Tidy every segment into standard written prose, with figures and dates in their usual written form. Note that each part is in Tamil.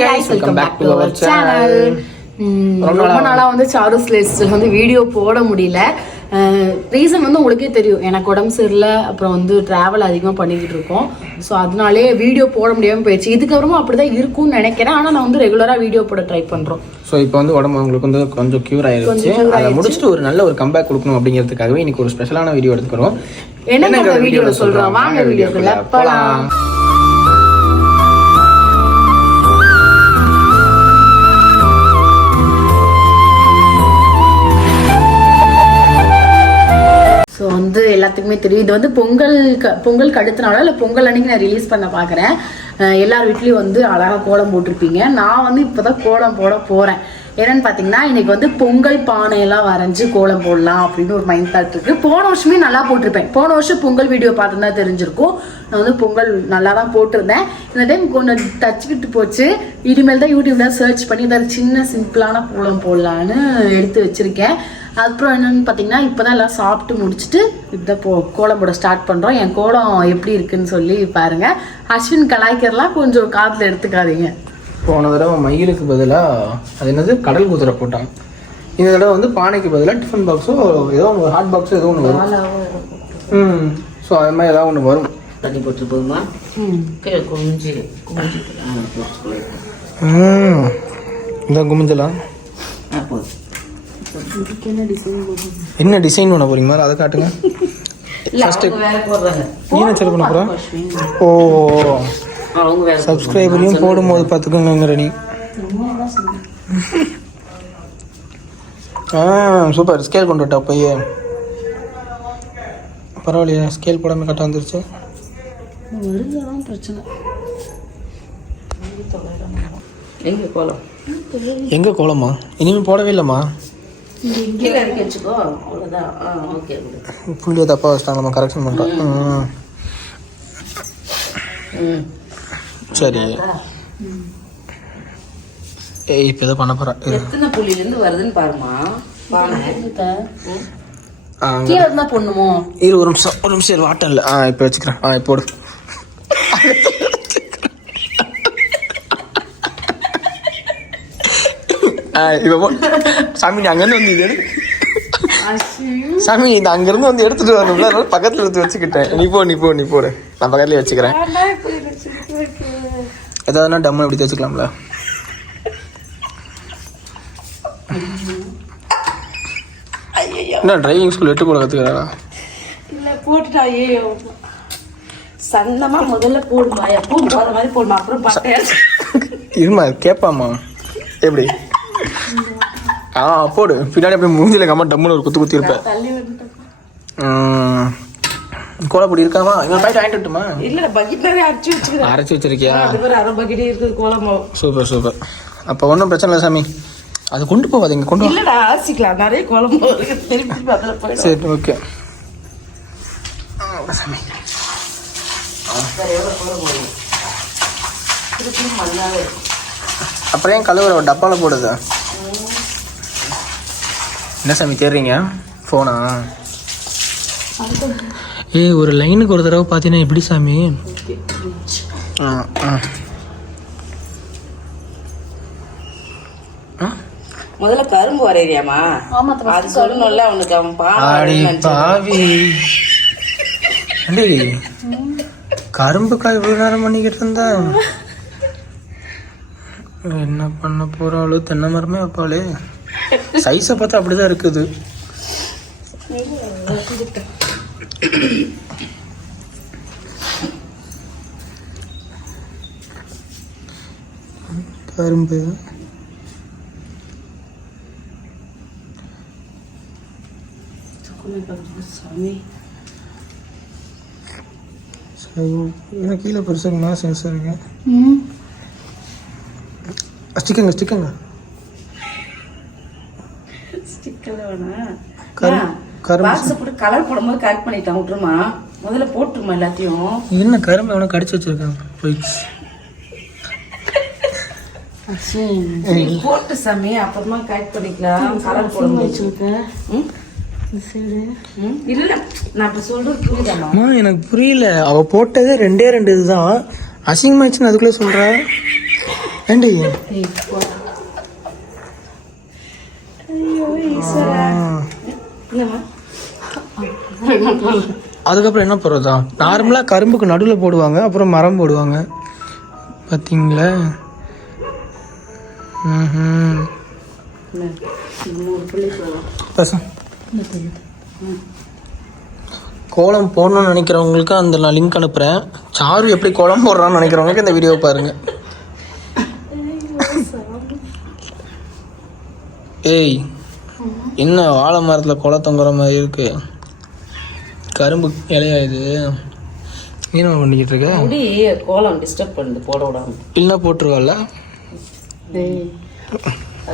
guys, welcome back to our channel. ரொம்ப நாளா வந்து சாருஸ் லிஸ்ட்ல வந்து வீடியோ போட முடியல. ரீசன் வந்து உங்களுக்கே தெரியும், எனக்கு உடம்பு சரியில்லை, அப்புறம் வந்து டிராவல் அதிகமாக பண்ணிக்கிட்டு இருக்கோம். ஸோ அதனாலே வீடியோ போட முடியாமல் போயிடுச்சு. இதுக்கப்புறமா அப்படிதான் இருக்கும்னு நினைக்கிறேன். ஆனால் நான் வந்து ரெகுலராக வீடியோ போட ட்ரை பண்ணுறோம். ஸோ இப்போ வந்து உடம்பு உங்களுக்கு வந்து கொஞ்சம் க்யூர் ஆயிடுச்சு. அதை முடிச்சுட்டு ஒரு நல்ல ஒரு கம்பேக் கொடுக்கணும் அப்படிங்கிறதுக்காகவே இன்னைக்கு ஒரு ஸ்பெஷலான வீடியோ எடுத்துக்கிறோம். என்ன வீடியோவில் சொல்கிறோம், வாங்க வீடியோக்குள்ள போகலாம். ஸோ வந்து எல்லாத்துக்குமே தெரியும், இது வந்து பொங்கலுக்கு அடுத்த நாளோ இல்லை பொங்கல் அன்னைக்கு நான் ரிலீஸ் பண்ண பார்க்குறேன். எல்லார் வீட்லேயும் வந்து அழகாக கோலம் போட்டிருப்பீங்க. நான் வந்து இப்போ தான் கோலம் போட போகிறேன். என்னன்னு பார்த்தீங்கன்னா, இன்னைக்கு வந்து பொங்கல் பானையெல்லாம் வரைஞ்சி கோலம் போடலாம் அப்படின்னு ஒரு மைண்ட் தாட் இருக்குது. போன வருஷமே நல்லா போட்டிருப்பேன். போன வருஷம் பொங்கல் வீடியோ பார்த்துருந்தா தெரிஞ்சிருக்கும். நான் வந்து பொங்கல் நல்லா தான் போட்டிருந்தேன். இந்த டைம் கொஞ்சம் டச் விட்டு போச்சு. இனிமேல் தான் யூடியூப்ல சர்ச் பண்ணி ஏதாவது சின்ன சிம்பிளான கோலம் போடலான்னு எடுத்து வச்சிருக்கேன். அப்புறம் என்னன்னு பார்த்தீங்கன்னா, இப்போ தான் எல்லாம் சாப்பிட்டு முடிச்சுட்டு இப்போ கோலம் போட ஸ்டார்ட் பண்ணுறோம். என் கோலம் எப்படி இருக்குன்னு சொல்லி பாருங்கள். அஸ்வின் கலாய்க்கிறலாம் கொஞ்சம் காற்றுல எடுத்துக்காதீங்க. போன தடவை மயிலுக்கு பதிலாக அது என்னது கடல் குதிரை போட்டாங்க. இந்த தடவை வந்து பானைக்கு பதிலாக டிஃபன் பாக்ஸோ ஏதோ ஒன்று ஹாட் பாக்ஸோ ஏதோ ஒன்று வரும். ஸோ அது மாதிரி ஏதாவது ஒன்று வரும். தண்ணி போட்டு போதுமா? குமிஞ்சு இந்த குமிஞ்சலாம் என்ன டிசைன் பண்ண போறீங்க? அதை காட்டுங்க. நீ என்ன செலவு பண்ண போற? ஓ, சப்ஸ்கிரைபரையும் போடும்போது பார்த்துக்கோங்க. நீ சூப்பர். ஸ்கேல் கொண்டு விட்டா பைய பரவாயில்லையா? ஸ்கேல் போடாமல் கரெக்டாக வந்துருச்சு. பிரச்சனை எங்க கோலமா? இனிமேல் போடவே இல்லைம்மா. புள்ளியை தப்பா வச்சிட்டாங்க, நம்ம கரெக்ஷன் பண்ணுறோம். சரி, இப்போ இதை பண்ண போகிறேன். எத்தனை புள்ளியிலேருந்து வருதுன்னு பாருமா. பொண்ணுமோ இது ஒரு நிமிஷம் வாட்டம் இல்லை. இப்போ வச்சுக்கிறேன். இப்போ போடு. சாமி, நீ அங்கேருந்து வந்து இது சாமி, இது அங்கேருந்து வந்து எடுத்துட்டு வரணும்ல, அதனால பக்கத்தில் எடுத்து வச்சுக்கிட்டேன். நீ போடு. நான் பக்கத்துலேயே வச்சுக்கிறேன். ஏதாவதுனா டம்மு எப்படி வச்சுக்கலாம்ல. என்ன டிரைவிங் ஸ்கூல் எட்டு போட கற்றுக்கிறா? இல்லை போட்டுட்டாயே. சன்னமா முதல்ல போடுமா, எப்பவும் போற மாதிரி போடுமா, அப்புறம் பட்டையா இருமா கேட்பாமா எப்படி? போடு. பின்னாடி அப்படியே மூஞ்சில கம்மா டம்முன்னு ஒரு குத்து இருப்பேன். கோலப்பொடி இருக்காமா? இவன் போயிட்டு வாங்கிட்டு விட்டுமா? இல்ல, பக்கெட்ல அரைச்சி வச்சிருக்கியா? அரை பக்கெட் இருக்குது கோலமா. சூப்பர். அப்போ ஒன்றும் பிரச்சனை இல்லை சாமி. அது கொண்டு போவாதீங்க. கொண்டு இல்லடா, அரைச்சிக்கலாம். நிறைய கோலமா இருக்கு. திருப்பி அதில் போயிடும். சரி, ஓகே சாமி. திருப்பி மண்ணாவே இருக்கும். அப்புறம் ஏன் கழுவுற டப்பாவில் போடுது? என்ன சாமி தேடுறீங்க? ஃபோனா? ஒரு லைனுக்கு ஒரு தடவை பார்த்தீங்கன்னா எப்படி சாமி? முதல்ல கரும்பு வரையாமா? அது சொல்லணும்ல அவனுக்கு. அவன் பாவி கரும்புக்காய் இவ்வளோ நேரம் பண்ணிக்கிட்டு இருந்தா என்ன பண்ண போறாளோ? தென்னை மரமே வைப்பாளே. சைஸை பார்த்தா அப்படிதான் இருக்குது. கரும்பு எனக்கு கீழே பெருசாக சென்சார் இருக்கு. ஸ்டிக்கங்க கலர் போடும்போது கரெக்ட் பண்ணிட்டான். விட்டுருமா, முதல்ல போட்டுருமா எல்லாத்தையும். என்ன கரும்பு எவனை கடிச்சு வச்சிருக்காங்க? போட்டு சாமி, அப்புறமா கரெக்ட் பண்ணிக்கலாம். கலர் போடும்போது வச்சிருக்கேன். இல்ல, நான் இப்ப சொல்றது புரியுதாமா? எனக்கு புரியல. அவ போட்டதே ரெண்டே இதுதான். அசிங்கமாயிடுச்சுன்னு அதுக்குள்ளே சொல்ற. ஏண்டி அதுக்கப்புறம் என்ன போடுறதா? நார்மலாக கரும்புக்கு நடுவில் போடுவாங்க, அப்புறம் மரம் போடுவாங்க. பார்த்தீங்களா? கோலம் போடணும்னு நினைக்கிறவங்களுக்கு அந்த நான் லிங்க் அனுப்புகிறேன். சாரு எப்படி கோலம் போடுறான்னு நினைக்கிறவங்களுக்கு இந்த வீடியோ பாருங்க. ஏய், என்ன வாழை மரத்தில் கொலை தொங்குற மாதிரி இருக்கு? கரும்பு இலையா இது? என்ன பண்ணிக்கிட்டு இருக்க? முடி கோலம் டிஸ்டர்ப் பண்ணுது, போட விடாம. இல்லை போட்டுருவாள்ல?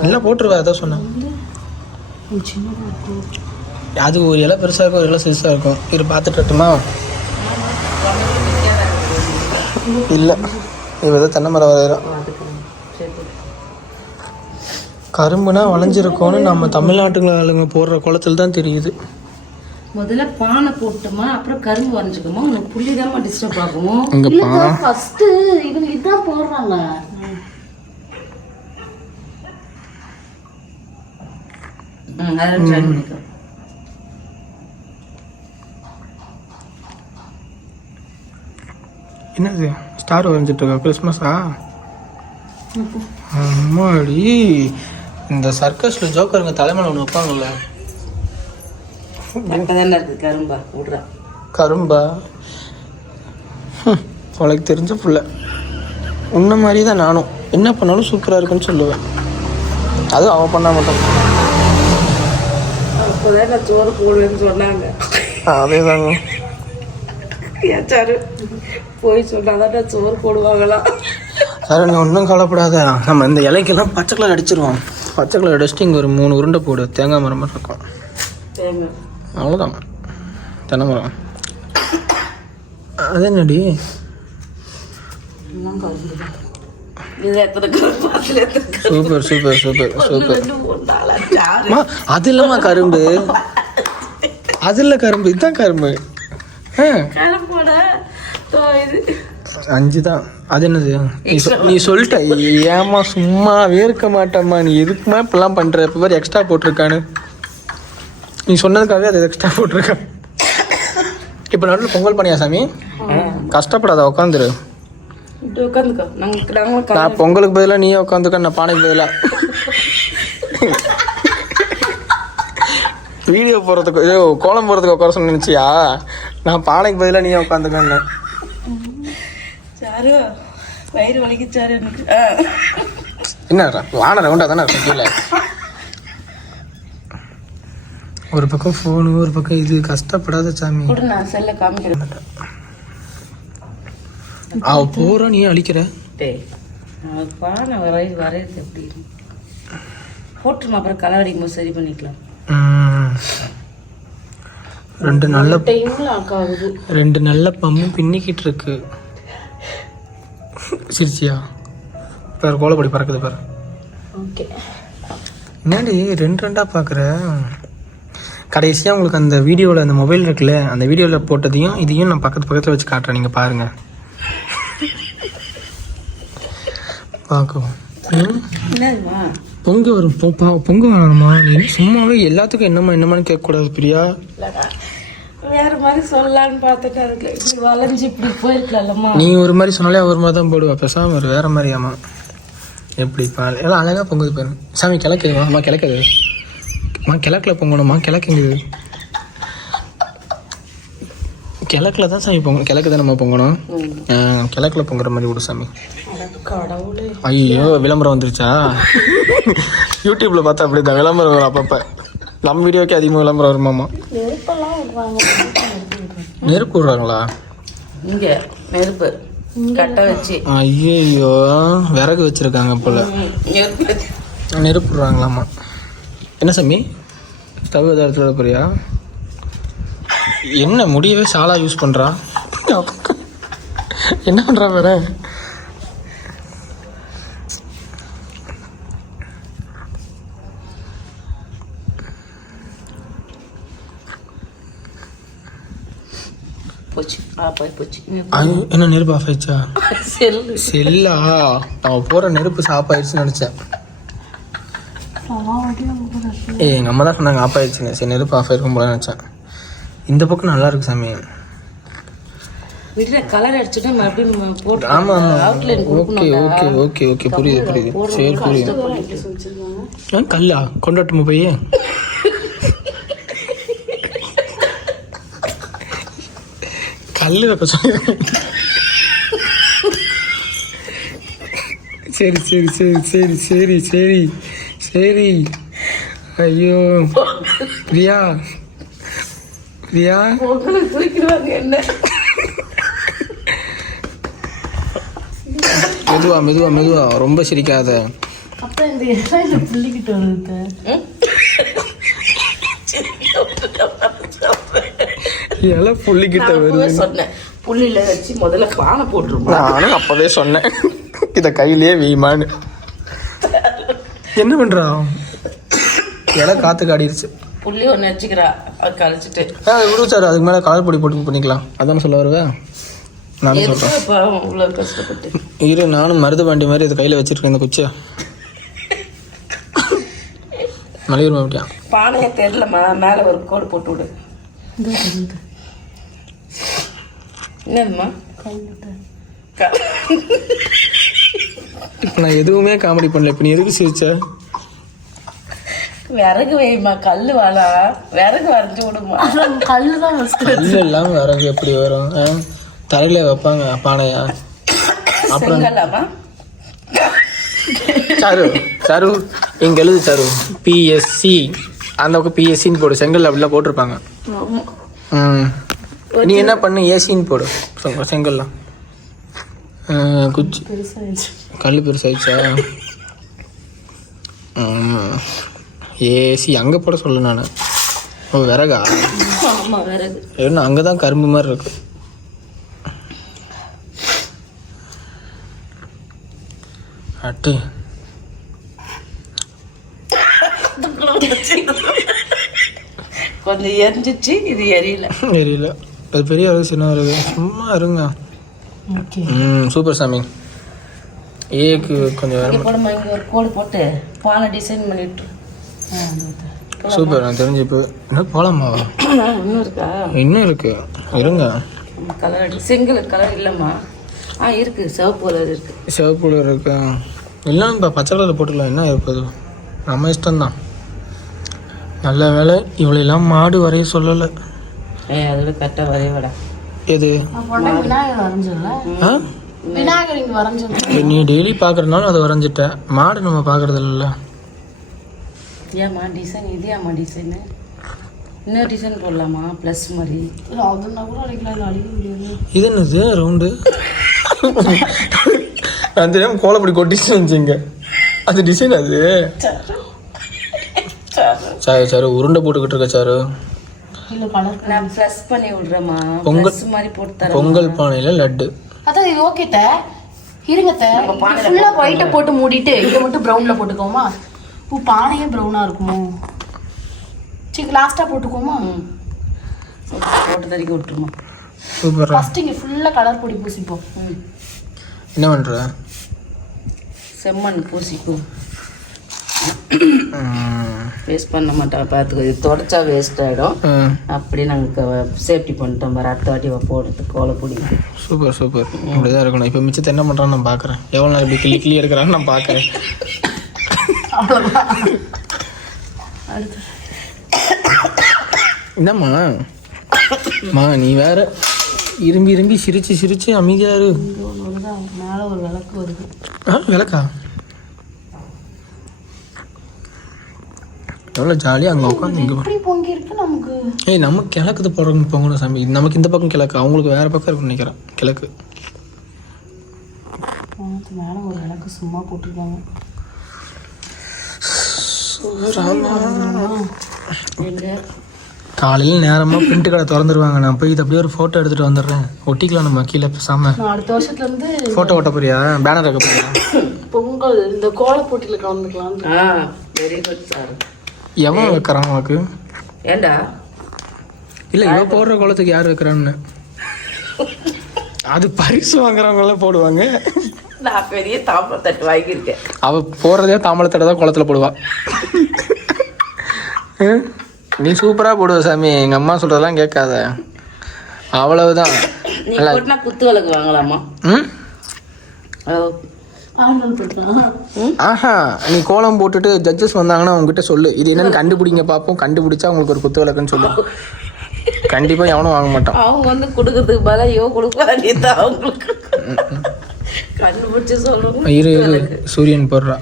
இல்லை போட்டுருவா, அதான் சொன்னேன். அது ஒரு இலை பெருசாக இருக்கும், ஒரு இலை சிறுசாக இருக்கும். இது பார்த்துட்டுமா? இல்லை, இது ஏதோ தென்னை மரம் வரையிறோம். கரும்புனா வளைஞ்சிருக்கோன்னு நம்ம தமிழ்நாட்டுல போடுற குளத்துல தான் தெரியுது. முதல்ல பானை போட்டுமா, அப்புறம் கரும்பு வரைஞ்சுக்குமா? உனக்கு புள்ளிதாம்மா டிஸ்டர்ப் ஆகும். இங்க பானை ஃபர்ஸ்ட் இவங்க இதான் போடுறாங்க. அதான் ட்ரை பண்ணிக்கோ. என்னது ஸ்டார் வரைஞ்சிட்டு இருக்கா? கிறிஸ்மஸா? அம்மாடி, இந்த சர்க்கஸ்ல ஜோக்கருங்க தலைமையில ஒன்று வைப்பாங்கல்ல, கரும்பா விடுறா. கரும்பா? உனக்கு தெரிஞ்ச புள்ள. உன்ன மாதிரி தான் நானும். என்ன பண்ணாலும் சூப்பராக இருக்குன்னு சொல்லுவேன். அதுவும் அவன் பண்ணா மட்டும். அப்போதான் நான் சோறு போடுவேன்னு சொன்னாங்க. அதே தாங்க. ஏச்சாரு போய் சொன்னாதான் சோறு போடுவாங்களா? சார், நீ ஒன்றும் கவலைப்படாத. நம்ம இந்த இலைக்கெல்லாம் பச்சை கலர் அடிச்சிருவோம். பச்சை கலர் அடிச்சுட்டு இங்கே ஒரு 3 உருண்டை போடு. தேங்காய் மரம் மாதிரி இருக்கும். அவ்வளோதான். தென்னை மரம். அது என்னடி? Super super super super. அது இல்லைம்மா கரும்பு, அது இல்லை கரும்பு, இதுதான் கரும்பு. 5 தான். அது என்னது? நீ சொல்லிட்ட. ஏமா சும்மாவே இருக்க மாட்டேம்மா, நீ எதுக்குமா இப்பெல்லாம் பண்ற? இப்போ வேறு எக்ஸ்ட்ரா போட்டிருக்கான்னு நீ சொன்னதுக்காகவே அது எக்ஸ்ட்ரா போட்டிருக்கேன். இப்போ நடுவில் பொங்கல் பண்ணியா சாமி? கஷ்டப்படாத, உட்காந்துரு. நான் பொங்கலுக்கு பதிலாக நீயே உட்காந்துக்க, நான் பானைக்கு பதிலாக. வீடியோ போகிறதுக்கு கோலம் போகிறதுக்கு உட்கார சொன்ன நினச்சியா? நான் பானைக்கு பதிலாக நீயே உட்காந்துக்கன்னு. வயிறு வலிக்குச்சாரு எனக்கு. என்ன வான ரவுண்டா தானே இருக்கும் கீழே. ஒரு பக்கம் ஃபோனு, ஒரு பக்கம் இது. கஷ்டப்படாத சாமி. நான் செல்ல காமிக்கிறேன். அவ போற நீ அழிக்கிற. பானை வரையுது எப்படி போட்டுருமா, அப்புறம் கலர் அடிக்கும் போது சரி பண்ணிக்கலாம். 2 நல்ல பம்பும் பின்னிக்கிட்டு இருக்கு. சிரிச்சியா? பாரு கோலப்படி பறக்குது பாரு. என்னடி 2 பார்க்குற? கடைசியாக உங்களுக்கு அந்த வீடியோவில், அந்த மொபைல் இருக்குல்ல, அந்த வீடியோவில் போட்டதையும் இதையும் நான் பக்கத்தில் வச்சு காட்டுறேன். நீங்கள் பாருங்கள். பார்க்கவும் பொங்க வரும். பொங்க வேணுமா? நீ சும்மாவே எல்லாத்துக்கும் என்னம்மான்னு கேட்கக்கூடாது பிரியா. வேற மாதிரி சொல்லலான்னு பார்த்துட்டு அதுக்கு இப்படி வளைஞ்சு இப்படி போயிருக்கலாம்மா. நீ ஒரு மாதிரி சொன்னாலே ஒரு மாதிரி தான் போடுவா. பேசாம ஒரு வேற மாதிரியாமா. எப்படி எல்லாம் அழகா பொங்குது பாரு. சாமி கிழக்குதுமா? அம்மா கிழக்குது. அம்மா கிழக்குல பொங்கணுமா? கிழக்குங்குது. கிழக்குல தான் சாமி பொங்கணும். கிழக்கு தான் நம்ம பொங்கணும். கிழக்குல பொங்குற மாதிரி விடு சாமி. ஐயோ, விளம்பரம் வந்துருச்சா? யூடியூப்ல பார்த்தா அப்படிதான் விளம்பரம் வரும் அப்பப்ப. நம்ம வீடியோக்கு அதிகமாக விளம்பரம் வருமாமா. நெருப்பு விடுறாங்களா? இங்க நெருப்பு கட்ட வச்சு. ஐயோ, விறகு வச்சிருக்காங்க போல. நெருப்பு விடுறாங்களாமா. என்ன சாமி? ஸ்டவ் எதாவது போறியா? என்ன முடியவே சாலா யூஸ் பண்றா? என்ன பண்றா வேற? போச்சு ஆஃப் ஆகி போச்சு என்ன நெருப்பு ஆஃப் ஆயிடுச்சா? செல்லு செல்லா? நான் போகிற நெருப்பு ஆஃப் ஆயிடுச்சுன்னு நினச்சேன். எங்கள் அம்மா தான் சொன்னாங்க ஆஃப் ஆயிடுச்சுன்னு. சரி நெருப்பு ஆஃப் ஆயிருக்கும் போல நினச்சேன். இந்த பக்கம் நல்லா இருக்கு சாமி. வீட்டில் கலர் அடிச்சுட்டு மறுபடியும் போட்டு ஆமாம் ஆமாம். Outline okay okay okay okay புரியுது புரியுது. சரி புரியுது. கல்லா கொண்டாட்டுமா போய்? கல் வைக்க சொல்லி. சரி சரி சரி சரி சரி சரி சரி. ஐயோ பிரியா பிரியா தூக்கிடுவாங்க என்ன. மெதுவா மெதுவா மெதுவா, ரொம்ப சிரிக்காத. அப்புறம் இந்த எல்லாம் புள்ளிக்கிட்டு வருது. எல்லாம் புள்ளிக்கிட்ட வருது. சொன்னேன் புள்ளியில வச்சு முதல்ல பானை போட்டுருமா. நானும் அப்பவே சொன்னேன் இத கையிலேயே வீமான்னு. என்ன பண்றா? எல்லாம் காத்து காடிடுச்சு. புள்ளி ஒன்று வச்சுக்கிறா அவர் கழிச்சிட்டு. விடுச்சாரு, அதுக்கு மேலே கலர் பொடி போட்டு பண்ணிக்கலாம். அதான் சொல்ல வருவேன். நானும் சொல்கிறேன். இவ்வளோ கஷ்டப்பட்டு இரு, நானும் மருதுபாண்டி மாதிரி இதை கையில் வச்சிருக்கேன் இந்த குச்சியா. மலையூர் அப்படியா? பானையே தெரியலம்மா, மேலே ஒரு கோடு போட்டு விடு. என்னதுமா இப்போ நான் எதுவுமே காமெடி பண்ணல. இப்போ நீ எதுக்கு சிரிச்ச? விறகு வேயுமா, கல் வாழா, விறகு வரைஞ்சி விடுமா. கல்லு தான் கல் எல்லாம் விறகு எப்படி வரும்? தரையில வைப்பாங்க பானையா? அப்புறம் செங்கல்லாமா? சாரு சாரு இங்க எழுது சாரு, பிஎஸ்சி. அந்த பக்கம் பிஎஸ்சின்னு போடு. செங்கல் அப்படிலாம் போட்டிருப்பாங்க. நீ என்ன பண்ணு, ஏசின்னு போடு செங்கல்லாம். குச்சி கல் பெருசாயிடுச்சா? ஏசி அங்கே போட சொல்ல நான். ஓ விறகா? ஆமா விறகு. என்ன அங்கே தான் கரும்பு மாதிரி இருக்கு. அட்டு கொஞ்சம் எரிஞ்சிச்சு, இது எரியல. எரியல. அது பெரிய விறகு சின்ன விறகு. சும்மா இருங்க. சூப்பர் சாமி. ஏக்கு கொஞ்சம் வேற போடுமா, இங்கே ஒரு கோடு போட்டு பானை டிசைன் பண்ணிட்டு. சூப்பர். நான் தெரிஞ்சு இப்போ என்ன போகலாமா? இன்னும் இருக்கா? இன்னும் இருக்கு, இருங்க. கலர் அடி செங்கல் கலர் இல்லைம்மா. இருக்கு, சிவப்பு கலர் இருக்கு. சிவப்பு கலர் இருக்கா? இல்லை இப்போ பச்சை கலரில் போட்டுக்கலாம். என்ன இருப்பது, நம்ம இஷ்டம்தான். நல்ல வேலை இவ்வளோலாம் மாடு வரைய சொல்லலை. அதோட கரெக்டாக வரையவடா. எது? விநாயகர் வரைஞ்சிடல. விநாயகர் இங்க வரைஞ்சிடல. நீ டெய்லி பார்க்குறதுனால அதை வரைஞ்சிட்ட. மாடு நம்ம பார்க்குறது இல்லைல்ல. ஏம்மா டிசைன் இது? ஏம்மா டிசைனு இன்னொரு டிசைன் போடலாமா, ப்ளஸ் மாதிரி? அதுனா கூட அடிக்கலாம், இல்லை அடிக்க முடியாது. இது என்னது ரவுண்டு? நான் தெரியாமல் கோலப்படி கொட்டிச்சு வச்சுங்க. அது டிசைன் அது. சாரு சாரு உருண்டை போட்டுக்கிட்டு இருக்க சாரு. இல்லை கலர் நான் ப்ளஸ் பண்ணி விடுறேம்மா. பொங்கல் ப்ளஸ் மாதிரி போட்டு தரேன். பொங்கல் பானையில் லட்டு. அதான் இது ஓகே த. இருங்க த, ஃபுல்லாக ஒயிட்டை போட்டு மூடிட்டு இதை மட்டும் ப்ரௌனில் போட்டுக்கோமா. பூ பானையே ப்ரௌனாக இருக்குமோ? சரி லாஸ்ட்டாக போட்டுக்கோமா. போட்டு தறிக்க விட்டுருமா. சூப்பர். ஃபஸ்ட்டு இங்கே ஃபுல்லாக கலர் பொடி பூசிப்போம். என்ன பண்ணுற? செம்மண் பூசிக்கும். வேஸ்ட் பண்ண மாட்டேன் பார்த்துக்கோ. இது தொடச்சா வேஸ்ட் ஆகிடும். அப்படி நாங்கள் சேஃப்டி பண்ணிட்டோம் பாரு. அடுத்த வாட்டி போடுறதுக்கு கோலப்பொடி. Super super. இப்படிதான் இருக்கணும். இப்போ மிச்சத்தை என்ன பண்ணுறான்னு நான் பார்க்குறேன். எவ்வளோ நேரம் இப்படி கிளி கிளி எடுக்கிறான்னு நான் பார்க்குறேன். என்னம்மா நீ வேற இரும்பி இரும்பி சிரிச்சு சிரிச்சு அமைதியாரு. மேலே ஒரு விளக்கு வருது. விளக்கா? எவ்வளோ ஜாலியாக அங்கே உட்காந்து இங்கே எப்படி பொங்கி இருக்கு நமக்கு. ஏய் நமக்கு கிழக்குது போகிறவங்க பொங்கணும் சாமி. நமக்கு இந்த பக்கம் கிழக்கு, அவங்களுக்கு வேற பக்கம் இருக்குன்னு நினைக்கிறேன் கிழக்கு. மேலே ஒரு விளக்கு சும்மா போட்டுருக்காங்க. காலையில் நேரமாக பிரிண்ட் கடை திறந்துருவாங்க. நான் போய் இது அப்படியே ஒரு ஃபோட்டோ எடுத்துகிட்டு வந்துடுறேன். ஒட்டிக்கலாம் நம்ம கீழே பேசாம. அடுத்த வருஷத்துலேருந்து ஃபோட்டோ ஓட்ட போறியா? பேனர் வைக்க போறியா? பொங்கல் இந்த கோல போட்டியில் கலந்துக்கலாம். Very good sir. எவன் வைக்கிறான் உனக்கு? ஏண்டா? இல்லை இவன் போடுற கோலத்துக்கு யார் வைக்கிறான்னு. அது பரிசு வாங்குறவங்களாம் போடுவாங்க. நான் பெரிய தாம்பரம் தட்டு வாங்கியிருக்கேன். அவ போடுறதே தாம்பளத்தட்டை தான் குளத்துல போடுவா. நீ சூப்பரா போடுவ சாமி, எங்க அம்மா சொல்றதெல்லாம் கேட்காத. அவ்வளவுதான். நீ போட்டுனா குத்து விளக்கு வாங்கலாமா? ஆஹா, நீ கோலம் போட்டுட்டு ஜட்ஜஸ் வந்தாங்கன்னா அவங்ககிட்ட சொல்லு, இது என்னன்னு கண்டுபிடிங்க பார்ப்போம். கண்டுபிடிச்சா உங்களுக்கு ஒரு குத்து விளக்குன்னு சொல்லு. கண்டிப்பா எவனும் வாங்க மாட்டான். அவங்க வந்து கொடுக்கறதுக்கு பதிலாக கொடுக்க வேண்டியது அவங்களுக்கு. கண்டுபிடிச்சு சொல்லணும். இரு சூரியன் போடுறா.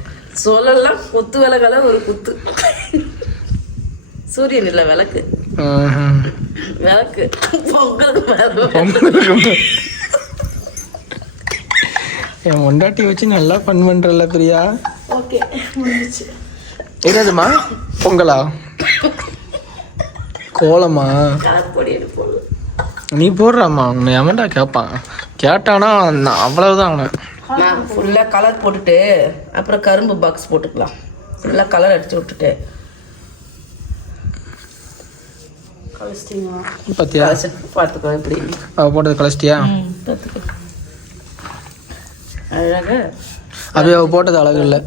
சொல்லலாம் குத்து விளக்கெல்லாம் ஒரு குத்து. சூரியன் இல்லை விளக்கு. விளக்கு பொங்கலுக்கு என் பொண்டாட்டி வச்சு நல்லா ஃபன் பண்றல பிரியா. ஓகே முடிஞ்சிச்சு. என்னதுமா பொங்கலா கோலமா? நீ போடுறாம்மா, உன்னை எவன்டா கேட்பான்? கேட்டானா அவ்வளவுதான். அவனை நான் ஃபுல்லாக கலர் போட்டுட்டு அப்புறம் கரும்பு பாக்ஸ் போட்டுக்கலாம். ஃபுல்லாக கலர் அடிச்சு விட்டுட்டு பார்த்தியா? பார்த்துக்கோ எப்படி அவ போட்டது கலச்சிட்டியா? பார்த்துக்கோ அழகாக. அப்படியே அவ போட்டது அழகு இல்லை.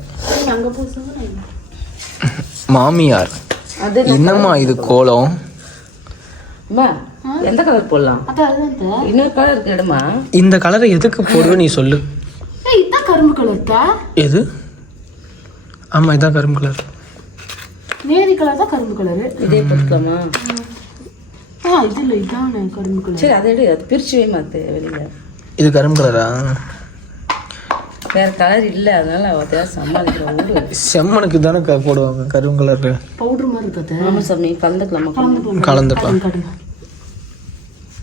மாமியார் அது என்னம்மா இது கோலம்? அம்மா எந்த கலர் போடலாம்? இன்னொரு கலர் இருக்கு இடமா. இந்த கலரை எதுக்கு போடுவ நீ சொல்லு. இதுதான் கரும்பு கலர்க்கா? எது? ஆமா இதான் கரும்பு கலர். நேரி கலர் தான் கரும்பு கலரு. இதே போட்டுக்கலாமா? இது இல்லை, இதான் கரும்பு கலர். சரி அதை எடு, அது பிரிச்சுவே மாத்து வெளியில. இது கரும்பு கலரா? வேற கலர் இல்லை, அதனால அவ சமாளிக்கிறவங்க. செம்மனுக்கு தானே போடுவாங்க கரும்பு கலர். பவுடர் மாதிரி இருக்காது. ஆமா சாமி கலந்துக்கலாமா? கலந்துக்கலாம்.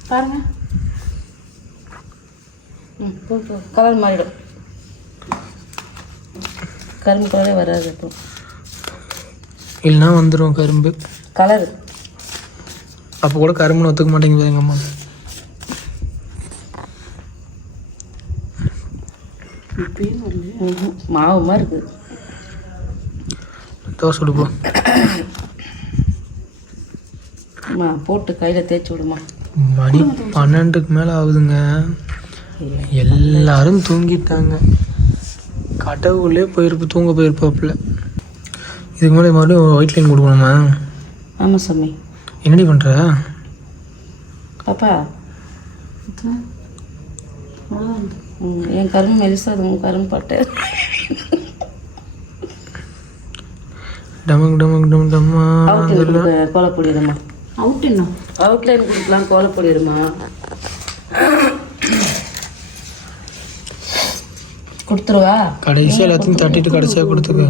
பாருங்க கலர் மாறிடும். கரும்பு கலரே வராது. அப்போ இல்லைன்னா வந்துடும் கரும்பு கலர். அப்போ கூட கரும்புன்னு ஒத்துக்க மாட்டேங்குது எங்கள் அம்மா. மாவு மாதிரி இருக்கு. தோசை விடுப்போம். போட்டு கையில் தேய்ச்சி விடுமா. மணி 12க்கு மேலே ஆகுதுங்க. எல்லாரும் தூங்கிட்டாங்க. கடவுளே தூங்க போயிருப்பாப்புல. இதுக்கு மேலே மறுபடியும் ஒயிட் லைன் கொடுக்கணுமா? ஆமாம் சாமி. என்னடி பண்ணுற பாப்பா? என் கரும்பு மெலிசா, அதுவும் கரும்பு பட்டை. டமக் டமக் டம் டம்மா. கோலப்பொடி இருமா. அவுட்லைன் கொடுக்கலாம். கோலப்பொடி இருமா. கொடுத்துருவா. கடைசியாக எல்லாத்தையும் தட்டிட்டு கடைசியாக கொடுத்துக்க.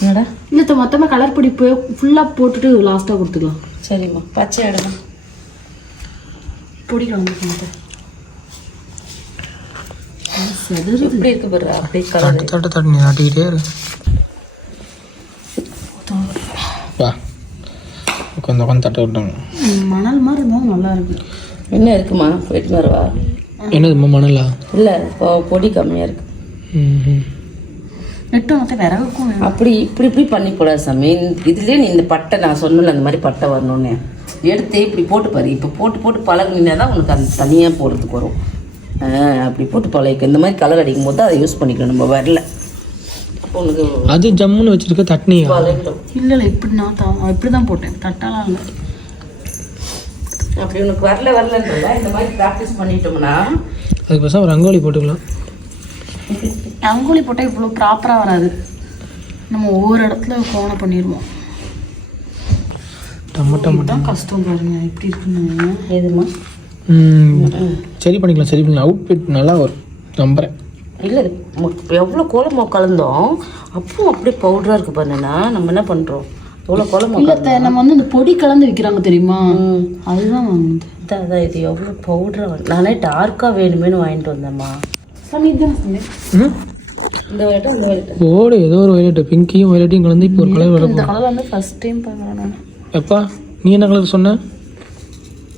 என்னடா இல்லை மொத்தமாக கலர் பொடி ஃபுல்லாக போட்டுட்டு லாஸ்ட்டாக கொடுத்துக்கலாம். சரிம்மா. பச்சை எடுமா. பொடி கலந்து எப்படி இருக்கு பாரு. அப்படியே தட்டு தட்டு தட்டு நீ ஆட்டிக்கிட்டே இரு. வா உட்காந்து உட்காந்து தட்ட விட்டாங்க. மணல் மாதிரி இருந்தாலும் நல்லா இருக்கு. என்ன இருக்குமா? போயிட்டு வரவா? என்னதுமா மணலா? இல்லை பொடி கம்மியாக இருக்கு. நெட்டும் மொத்தம் விறகுக்கும் அப்படி இப்படி பண்ணிக்கூடாது சாமி. இதுலேயே நீ இந்த பட்டை நான் சொன்னல அந்த மாதிரி பட்டை வரணும்னு எடுத்து இப்படி போட்டு பாரு. இப்போ போட்டு பழகினா தான் உனக்கு அந்த தனியாக போடுறதுக்கு வரும். அப்படி போட்டு பழகிக்க. இந்த மாதிரி கலர் அடிக்கும் போது அதை யூஸ் பண்ணிக்கணும். நம்ம வரல உனக்கு அது ஜம்முன்னு வச்சிருக்க தட்னியா? பழகிடும். இல்லை இப்படி நான் இப்படி தான் போட்டேன். தட்டாலாம் இல்லை. அப்படி உனக்கு வரலன்றல இந்த மாதிரி ப்ராக்டிஸ் பண்ணிட்டோம்னா அதுக்கு பேசாம ரங்கோலி போட்டுக்கலாம். ரங்கோலி போட்டால் இவ்வளோ ப்ராப்பராக வராது. நம்ம ஒவ்வொரு இடத்துல கோலம் பண்ணிடுவோம். டமட்டம் தான் கஷ்டம் பாருங்க எப்படி இருக்குன்னு. எதுமா? சரி பண்ணிக்கலாம். அவுட்ஃபிட் நல்லா வரும் நம்புறேன். இல்லை எவ்வளோ கோலமோ கலந்தோம் அப்போ அப்படியே பவுடராக இருக்குது பாருன்னா. நம்ம என்ன பண்ணுறோம்? எவ்வளோ கோலமோ இல்லை நம்ம வந்து இந்த பொடி கலந்து விற்கிறாங்க தெரியுமா? அதுதான் வாங்குது. அதான் இது எவ்வளோ பவுடராக. நானே டார்க்காக வேணுமேனு வாங்கிட்டு வந்தேம்மா. இந்த வயலட்டும் இந்த வயலட்டும் ஓடு ஏதோ ஒரு வயலட் பிங்கையும் வயலட்டையும் கலந்து இப்போ ஒரு கலர் வரும். இந்த கலர் வந்து ஃபர்ஸ்ட் டைம் பார்க்குறேன் நான். எப்பா நீ என்ன கலர் சொன்ன?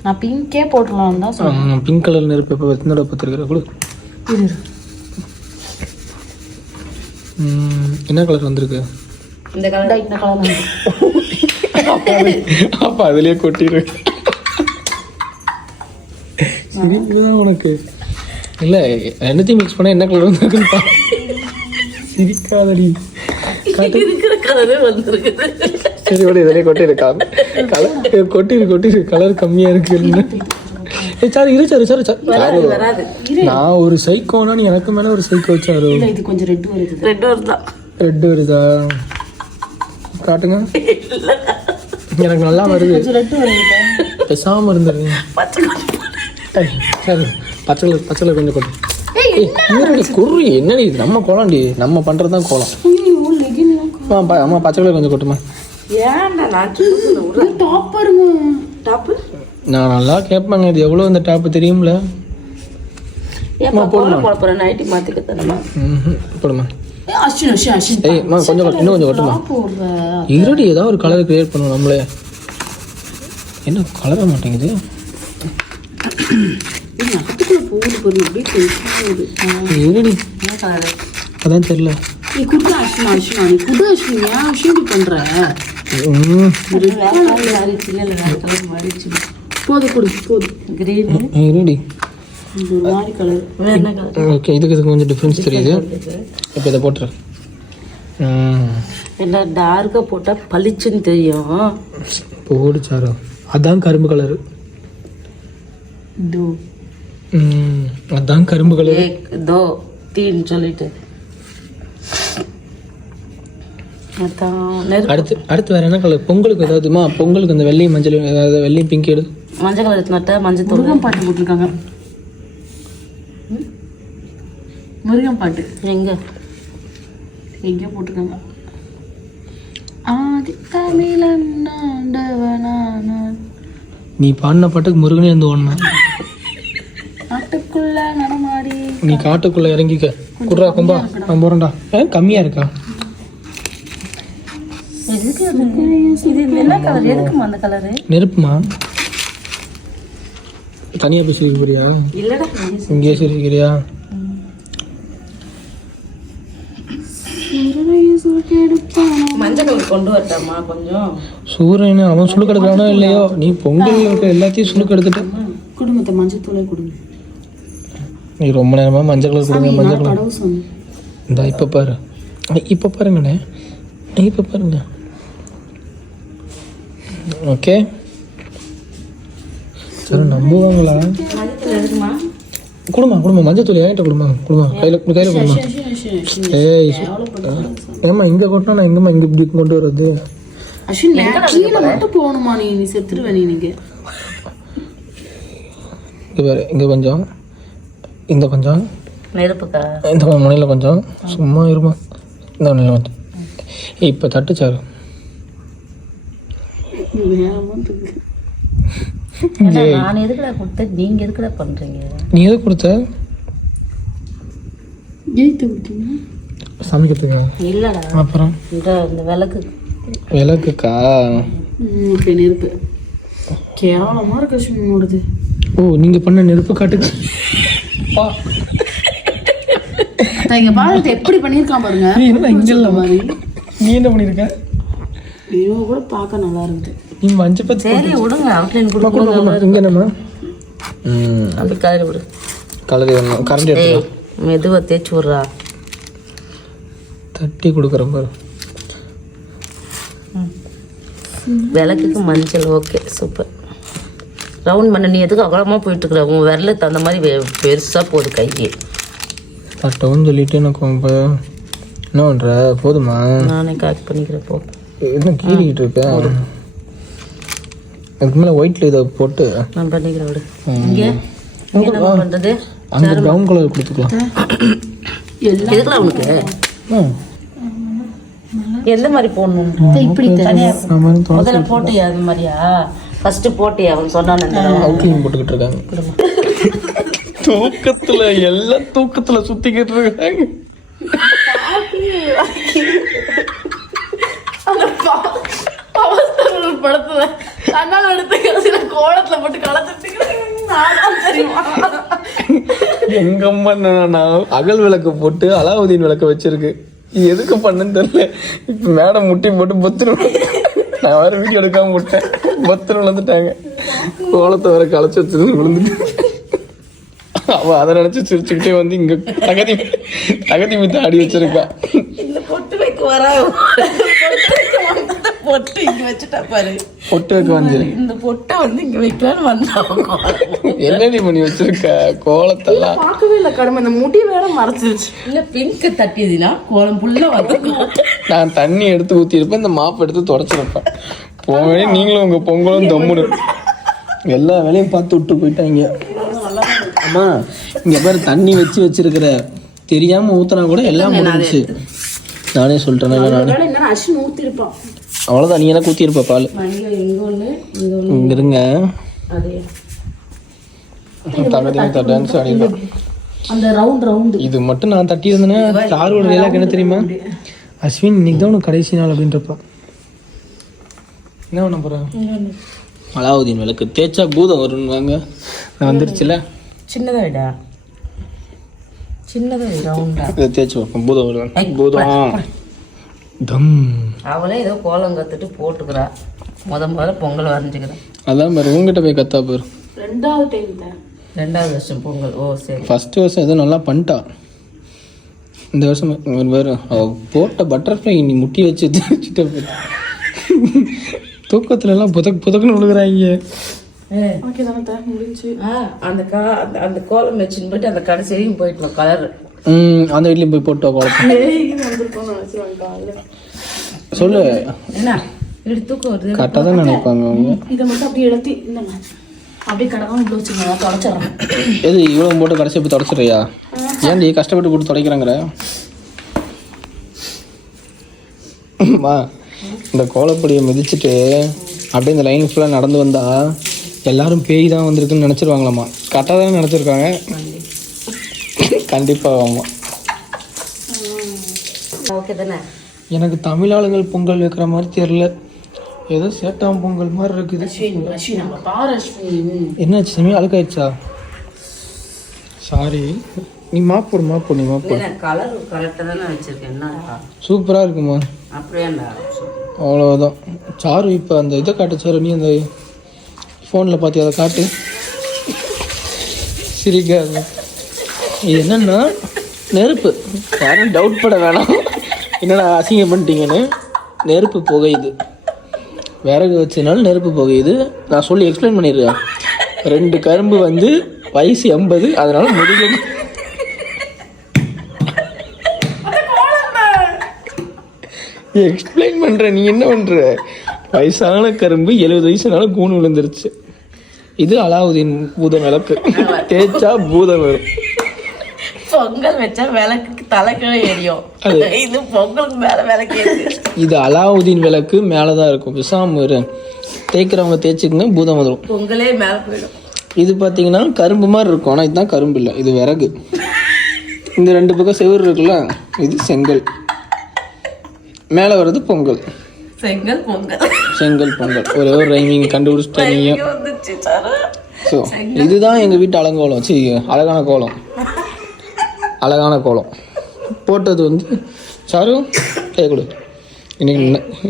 நான் பிங்கே போட்டுடலாம் தான் சொன்னேன். பிங்க் கலர் நெருப்பு எப்போ எத்தனை பார்த்துருக்குற கொடு. என்ன கலர் வந்திருக்கு? இந்த கலர் அப்போ அதுலேயே கொட்டிடு. சரிதான் உனக்கு. இல்லை ரெண்டுத்தையும் மிக்ஸ் பண்ணால் என்ன கலர் வந்துருக்குன்னு பா. சிரிக்காதடி. இருக்கிற கலரே வந்துருக்குது. சரி விட இதிலே கொட்டிருக்கா கலர் கொட்டிரு கலர் கம்மியாக இருக்கு. சாரு இரு சாரு சாரு சாரு வராது. நான் ஒரு சைக்கோனா நீ எனக்கு மேலே ஒரு சைக்கோ சாரு. இது கொஞ்சம் ரெட் வருது. ரெட் வருதா? ரெட் வருதா காட்டுங்க. எனக்கு நல்லா வருது. ரெட் வருது. பேசாமல் இருந்துருங்க. சரி பச்சை கலர் கொஞ்சம் கொட்டு. குர்ரி என்னடி இது நம்ம கோலம்டி, நம்ம பண்ணுறது தான் கோலம். அம்மா பச்சை கலர் கொஞ்சம் கொட்டுமா. ஏன்டா நான் டாப் பாருங்க. டாப்பு நான் நல்லா கேட்பாங்க இது எவ்வளோ இந்த டாப்பு தெரியும்ல. ஏன் போட போகிறேன் நைட்டி மாற்றிக்க தரமா? போடுமா. அஸ்வின் ஏய்மா கொஞ்சம் இன்னும் கொஞ்சம் கொட்டுமா. இருடி ஏதாவது ஒரு கலர் கிரியேட் பண்ணுவோம் நம்மளே. என்ன கலர மாட்டேங்குது. இருடி அதான் தெரியல. இருடி ஓகே இதுக்கு கொஞ்சம் டிஃப்ரென்ஸ் தெரியுது. இப்போ இதை போட்டுரு. என்ன டார்க்காக போட்டால் பளிச்சுன்னு தெரியும். போடுச்சாரோ அதான் கரும்பு கலரு. அதான் கரும்பு கலர். தோ தீன்னு சொல்லிட்டு அடுத்து வேற என்ன கலர்? பொங்கலுக்கு ஏதாவதுமா? பொங்கலுக்கு அந்த வெள்ளையும் மஞ்சள் ஏதாவது வெள்ளையும் பிங்க் எடு. மஞ்சள் கலர் எடுத்து மஞ்சள் தூள் பாட்டு போட்டிருக்காங்க. முருகன் பாட்டு எங்க போட்டிருக்காங்க? ஆதி தமிழன் ஆண்டவனான நீ பாடின பாட்டுக்கு முருகனே இருந்து ஓடணும். காட்டுக்குள்ள நடமாடி நீ காட்டுக்குள்ள இறங்கிக்க. குடுறா கும்பா நான் போறேன்டா. கம்மியா இருக்கா? நெருப்புமா? தனியா போய் சிரிக்கிறியா? இங்கே சிரிக்கிறியா? மஞ்சள் கொண்டு வரட்டாமா கொஞ்சம்? சூரியன் அவன் சுழுக்கு எடுக்கிறானோ இல்லையோ, நீ பொங்கல் எல்லாத்தையும் சுழுக்கு எடுத்துட்டு குடும்பத்தை மஞ்சள் தூளை கொடுங்க. நீ ரொம்ப நேரமா மஞ்சள் கலர் கொடுங்க மஞ்சள் கலர். இந்த இப்போ பாரு, இப்போ பாருங்கண்ணே, இப்போ பாருங்க. ஓகே சரி நம்புவாங்களா? கொடுமா மஞ்சள் தூள் என்கிட்ட கொடுமா கையில் கொடுமா. ஏய் ஏமா இங்கே கொட்டினா நான் எங்கம்மா இங்கே இப்படி கொண்டு வர்றது? கீழே மட்டும் போகணுமா? நீ செத்துருவே. நீங்க இங்கே கொஞ்சம், இந்த கொஞ்சம், இந்த முனையில் கொஞ்சம், சும்மா இருமா. இந்த முனையில் கொஞ்சம். இப்போ தட்டுச்சாரு. நான் எதுக்குடா கொடுத்தேன், நீங்க எதுக்குடா பண்றீங்க? நீ எது கொடுத்த? சமைக்கிறதுக்கா? இல்லடா அப்புறம் இந்த விளக்குக்கா? நெருப்பு கேவலமா இருக்கு அஸ்வினோடது. ஓ நீங்க பண்ண நெருப்பு காட்டுக்கு இங்க பாருங்க எப்படி பண்ணிருக்கான் பாருங்க. நீ என்ன இங்க இல்ல மாதிரி நீ என்ன பண்ணிருக்க? ஐயோ கூட பார்க்க நல்லா இருக்குது. நீ மஞ்சள் பத்தி சரி விடுங்க, அவுட்லைன் கொடுங்க. இங்க என்னமா அப்படி கலரி விடு. கலரி வரணும். கரண்ட் எடுத்து மெதுவா தேய்ச்சி விட்றா. தட்டி கொடுக்குறேன் பாரு. விளக்குக்கு மஞ்சள். Okay super. ரவுண்ட் பண்ண. நீ எதுக்கு அகலமாக போயிட்டு இருக்கிற? உன் விரல தகுந்த மாதிரி பெருசாக போகுது கைக்கு. தட்டவும் சொல்லிட்டு எனக்கு இப்போ என்ன பண்ணுற? போதுமா? நானே கரெக்ட் பண்ணிக்கிறேன். போ என்ன கீறிக்கிட்டு இருக்கேன். அதுக்கு மேலே ஒயிட்ல இதை போட்டு நான் பண்ணிக்கிறேன். விடு. இங்கே என்ன பண்ணுறது? அந்த ப்ரௌன் கலர் கொடுத்துக்கலாம். எதுக்குலாம் உனக்கு எந்த மாதிரி போடணும்? இப்படி முதல்ல போட்டியா? அது மாதிரியா? ஃபர்ஸ்ட் போட்டியா? அவன் சொன்னான் அவுட்லைன் போட்டுக்கிட்டு இருக்காங்க. தூக்கத்துல எல்லாம் தூக்கத்துல சுத்திக்கிட்டு இருக்காங்க. படத்துல அதனால எடுத்து கோலத்துல போட்டு கலந்துட்டு எங்க அம்மா நான் அகல் விளக்கு போட்டு அலாவுதீன் விளக்கு வச்சிருக்கு. எதுக்கு பண்ணுன்னு தெரியல. இப்ப மேடம் முட்டி போட்டு பொத்துரும். நான் வேற வீடியோ எடுக்காம விட்டேன். பொத்துரும் விழுந்துட்டாங்க. கோலத்தை வேற களைச்சு வச்சிருந்து விழுந்துட்டு அவள் அதை நினச்சி சிரிச்சுக்கிட்டே வந்து இங்கே தகதி மித்த ஆடி வச்சிருக்கா. இந்த பொட்டு வைக்க வரா பொட்டு இங்க வச்சுட்டா பாரு. பொட்டு வைக்க வந்து இந்த பொட்டை வந்து இங்க வைக்கலான்னு வந்தா என்னடி பண்ணி வச்சிருக்க கோலத்தெல்லாம் பார்க்கவே இல்லை கடமை. இந்த முடி வேற மறைச்சிருச்சு. இல்ல பிங்க் தட்டியதுன்னா கோலம் புள்ள வந்துருக்கும். நான் தண்ணி எடுத்து ஊற்றிருப்பேன், இந்த மாப்பு எடுத்து தொடச்சிருப்பேன். போவே நீங்களும் உங்கள் பொங்கலும் தம்முடு எல்லா வேலையும் பார்த்து விட்டு போயிட்டாங்க. அம்மா இங்கே பாரு தண்ணி வச்சிருக்கிற தெரியாமல் ஊற்றினா கூட எல்லாம் முடிஞ்சிச்சு. நானே சொல்லிட்டேன். என்ன அஸ்வின் ஊத்திருப்பான். அவ்வளோதான், நீ எல்லாம் ஊற்றிருப்ப பால். இங்க ஒண்ணு இங்கே இருங்க. அதே தகதி டான்ஸ் ஆடிடலாம். அந்த ரவுண்ட் இது மட்டும் நான் தட்டி இருந்தேன்னா சாரோட டைலாக் என்ன தெரியுமா? அஸ்வின் இன்னைக்கு தான் உனக்கு கடைசி நாள் அப்படின்றப்ப என்ன பண்ண போகிறேன்? அலாவுதீன் விளக்கு தேய்ச்சா பூதம் வருவாங்க. வந்துருச்சுல, சின்னதாயிடா ரவுண்டா இதை தேய்ச்சி வைப்பேன். பூதம் வருவாங்க. பூதம் தம். அவளே ஏதோ கோலம் கத்துட்டு போட்டுக்கிறா. முதல்ல பொங்கல் வரைஞ்சிக்கிறேன். அதான் பாரு உங்ககிட்ட போய் கத்தா பாரு. 2வது டைம் தான். 2வது வருஷம் பொங்கல். ஓ சரி. ஃபர்ஸ்ட் வருஷம் ஏதோ நல்லா பண்ணிட்டா. இந்த வருஷம் வேறு அவள் போட்ட பட்டர்ஃப்ளை நீ முட்டி வச்சு வச்சுட்டு போயிட்டா. தூக்கத்துலலாம் புதக்குன்னு விழுகிறாங்க. ஓகே தானே முடிஞ்சு. அந்த கோலம் வச்சுன்னு போயிட்டு அந்த கடைசியும் போயிட்டு கலர் அந்த வீட்லேயும் போய் போட்டோ கோலம் சொல்லு. என்ன இப்படி தூக்கம் வருது? கரெக்டாக தான் நினைப்பாங்க அவங்க. இதை மட்டும் அப்படியே எடுத்து இல்லைங்க அப்படியே கடகம் இப்படி வச்சுக்கோங்க, தொடச்சிடறேன். எது இவ்வளோ போட்டு கடைசி போய் தொடச்சிடுறியா? ஏன்டி கஷ்டப்பட்டு போட்டு துடைக்கிறாங்கிற? இந்த கோலப்பொடியை மிதிச்சுட்டு அப்படியே இந்த லைன் ஃபுல்லாக நடந்து வந்தால் எல்லாரும் பேய் தான் வந்திருக்குன்னு நினச்சிருவாங்களாம்மா. கரெக்டாக தானே நினச்சிருக்காங்க. கண்டிப்பாக ஆமாம். ஓகே தானே. எனக்கு தமிழ் ஆளுங்கள் பொங்கல் வைக்கிற மாதிரி தெரியல, ஏதோ சேட்டாம் பொங்கல் மாதிரி இருக்குது. என்னாச்சு சமயம் அழுக்காயிடுச்சா? சாரி, நீ மாப்பு நீ மாப்பு. கலர் கரெக்டாக தானே வச்சுருக்கேன். என்ன சூப்பராக இருக்குமா? அப்படியாண்டா அவ்வளோதான். சாரு இப்போ அந்த இதை காட்டு சாரு, நீ அந்த ஃபோனில் பார்த்து அதை காட்டு. சிரிக்காது. இது என்னன்னா நெருப்பு. யாரும் டவுட் பட வேணாம் என்னடா அசிங்கம் பண்ணிட்டீங்கன்னு. நெருப்பு புகையுது, விறகு வச்சதுனால நெருப்பு புகையுது. நான் சொல்லி எக்ஸ்பிளைன் பண்ணிடுறேன். 2 கரும்பு வந்து வயசு 80, அதனால முதுகு. எக்ஸ்பிளைன் பண்ணுற நீ என்ன பண்ணுற? வயசான கரும்பு 70 வயசுனால கூணு விழுந்துருச்சு. இது அலாவுதீன் பூதம் விளக்கு. தேய்ச்சா பூதம் வரும். பொங்கல் வச்சா விளக்கு தலைக்கிழ எரியும். இது பொங்கலுக்கு மேல விளக்கு. இது அலாவுதீன் விளக்கு மேலே தான் இருக்கும். விசாம தேய்க்கிறவங்க தேய்ச்சிக்குங்க, பூதம் வந்துடும். பொங்கலே மேலே போயிடும். இது பார்த்தீங்கன்னா கரும்பு மாதிரி இருக்கும், ஆனால் இதுதான் கரும்பு இல்லை, இது விறகு. இந்த 2 பக்கம் செவுரு இருக்குல்ல, இது செங்கல். மேலே வர்றது பொங்கல். செங்கல் பொங்கல். ஒரு ரைமிங் கண்டுபிடிச்சிட்டீங்க. ஸோ இதுதான் எங்கள் வீட்டு அலங்கோலம். சரி, அழகான கோலம் போட்டது வந்து சாரு கொடு. இன்னைக்கு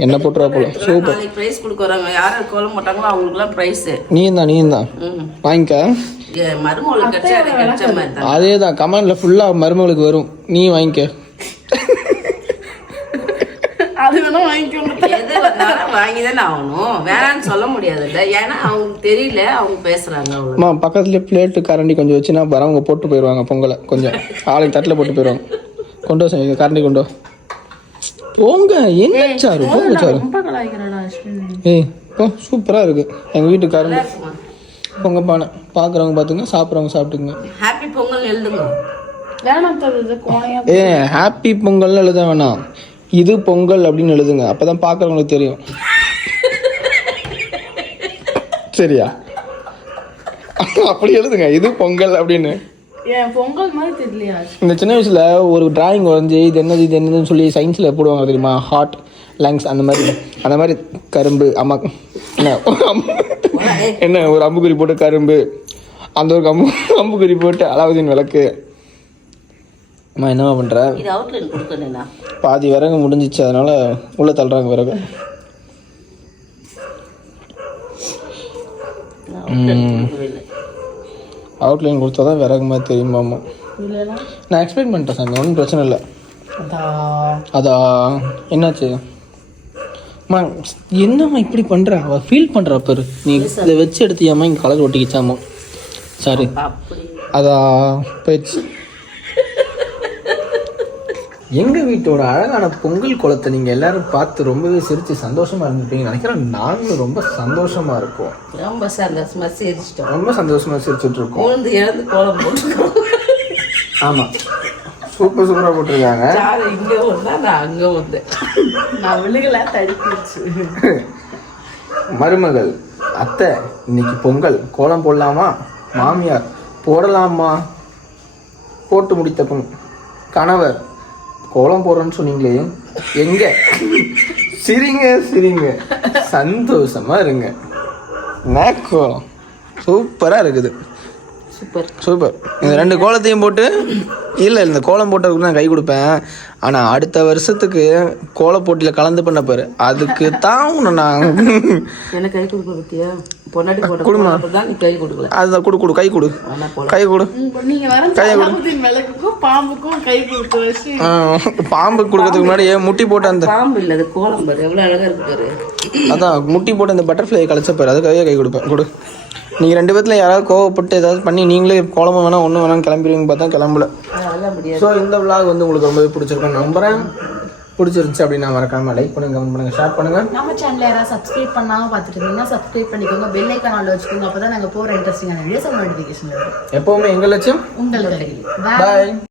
என்ன போட்டுருவா போல. சூப்பர். ப்ரைஸ் கொடுக்குறாங்க. யார் கோலம் போட்டாங்களோ அவங்களுக்குலாம் ப்ரைஸ். நீ தான் வாங்கிக்க. அதே தான் கமெண்ட்ல ஃபுல்லாக மருமகளுக்கு வரும். நீ வாங்கிக்க. அது வேணா வாங்கிதானே ஆகணும். வேணான்னு சொல்ல முடியாது. ஏன்னா அவங்க தெரியல, அவங்க பேசுறாங்க. பக்கத்துல பிளேட்டு கரண்டி கொஞ்சம் வச்சுன்னா வரவங்க போட்டு போயிடுவாங்க. பொங்கலை கொஞ்சம் ஆளுக்கு தட்டில் போட்டு போயிடுவாங்க. கொண்டு வா கரண்டி கொண்டு வா. போங்க. என்ன சாரு போங்க சாரு. ஏய் போ, சூப்பராக இருக்கு எங்கள் வீட்டு கரண்டி. பொங்க பானை பார்க்குறவங்க பார்த்துங்க, சாப்பிட்றவங்க சாப்பிட்டுங்க. ஹாப்பி பொங்கல் எழுதுங்க. ஹாப்பி பொங்கல்னு எழுத வேணாம், இது பொங்கல் அப்படின்னு எழுதுங்க. அப்பதான் பார்க்குறவங்களுக்கு தெரியும். சரியா? அப்படி எழுதுங்க, இது பொங்கல் அப்படின்னு. பொங்கல் மாதிரி தெரியலையா? இந்த சின்ன வயசுல ஒரு டிராயிங் வரைஞ்சி இது என்னதுன்னு சொல்லி சயின்ஸ்ல போடுவாங்க தெரியுமா? ஹார்ட், லங்ஸ், அந்த மாதிரி கரும்பு. அம்மா என்ன ஒரு அம்புக்குறி போட்டு கரும்பு, அந்த ஒரு அம்புக்குறி போட்டு அலாவுதீன் விளக்கு. அம்மா என்னம்மா பண்ற? பாதி விறகு முடிஞ்சிச்சு, அதனால உள்ள தள்ளுறாங்க விறகு. அவுட்லைன் கொடுத்தா தான் விறகு மாதிரி தெரியுமாம்மா. இல்லைன்னா நான் எக்ஸ்பிளைன் பண்ணிட்டேன் சாமி, ஒன்றும் பிரச்சனை இல்லை. அதா என்னாச்சு அம்மா? என்னம்மா இப்படி பண்ணுற? அவள் ஃபீல் பண்ணுறா பாரு. நீ இதை வச்சு எடுத்தியாம்மா இங்கே கலர் ஒட்டிக்கிச்சாம்மா. சாரி அதா போயிடுச்சு. எங்கள் வீட்டோட அழகான பொங்கல் குளத்தை நீங்கள் எல்லாரும் பார்த்து ரொம்பவே சிரித்து சந்தோஷமாக இருந்துருப்பீங்கன்னு நினைக்கிறேன். நாங்களும் ரொம்ப சந்தோஷமாக இருக்கோம். ரொம்ப சந்தோஷமாக சிரிச்சிட்டோம். ரொம்ப சந்தோஷமாக சிரிச்சுட்ருக்கோம். உளுந்து இழந்து கோலம் போட்டுருக்கோம். ஆமாம், சூப்பராக போட்டிருக்காங்க. இங்கே வந்தா நான் அங்கே வந்தேன். நான் விழுகல தடுக்கிடுச்சு. மருமகள் அத்தை இன்னைக்கு பொங்கல் கோலம் போடலாமா? மாமியார் போடலாமா? போட்டு முடித்த கணவர் கோலம் போடுறேன்னு சொன்னீங்களே எங்க? சிரிங்க சிரிங்க, சந்தோஷமா இருங்க. கோலம் சூப்பராக இருக்குது. சூப்பர். இந்த 2 கோலத்தையும் போட்டு இல்லை இந்த கோலம் போட்டதுக்கு நான் கை கொடுப்பேன். ஆனால் அடுத்த வருஷத்துக்கு கோல போட்டியில் கலந்து பண்ண பாரு, அதுக்கு தான் நான் எனக்கு கை கொடுக்க பத்தியா பொன்னாடி போட்ட குடுமா தான் நீ கை கொடுக்கல. அதுதான் கொடு கை கொடு கை கொடு. நீங்க வர விளக்குக்கும் பாம்புக்கும் கை கொடுத்து வச்சு பாம்பு கொடுக்கறதுக்கு முன்னாடி முட்டி போட்டு அந்த பாம்பு இல்லை அது கோலம் பாரு எவ்வளோ அழகா இருக்கு பாரு. அதான் முட்டி போட்டு அந்த பட்டர்ஃப்ளை கழிச்ச பாரு, அதுக்காகவே கை கொடுப்பேன். கொடு. நீங்கள் 2 பேர்த்துல யாராவது கோவப்பட்டு ஏதாவது பண்ணி நீங்களே கோலமும் வேணாம் ஒன்றும் வேணாம் கிளம்பிடுவீங்க பார்த்தா கிளம்பல. ஸோ இந்த விளாக் வந்து உங்களுக்கு ரொம்பவே பிடிச்சிருக்கேன் நம்புறேன். பிடிச்சிருந்துச்சு அப்படின்னா மறக்காம லைக் பண்ணுங்க, கமெண்ட் பண்ணுங்க, ஷேர் பண்ணுங்க. நம்ம சேனலை யாராவது சப்ஸ்கிரைப் பண்ணாமல் பார்த்துட்டு இருந்தீங்கன்னா சப்ஸ்கிரைப் பண்ணிக்கோங்க, பெல் ஐக்கான் ஆல்ல வச்சுக்கோங்க. அப்போ தான் நாங்கள் போகிற இன்ட்ரெஸ்டிங்கான வீடியோஸ் நோட்டிஃபிகேஷன் வரும். எப்பவுமே எங்கள் லட்சியம் உங்கள் கையில். பாய்.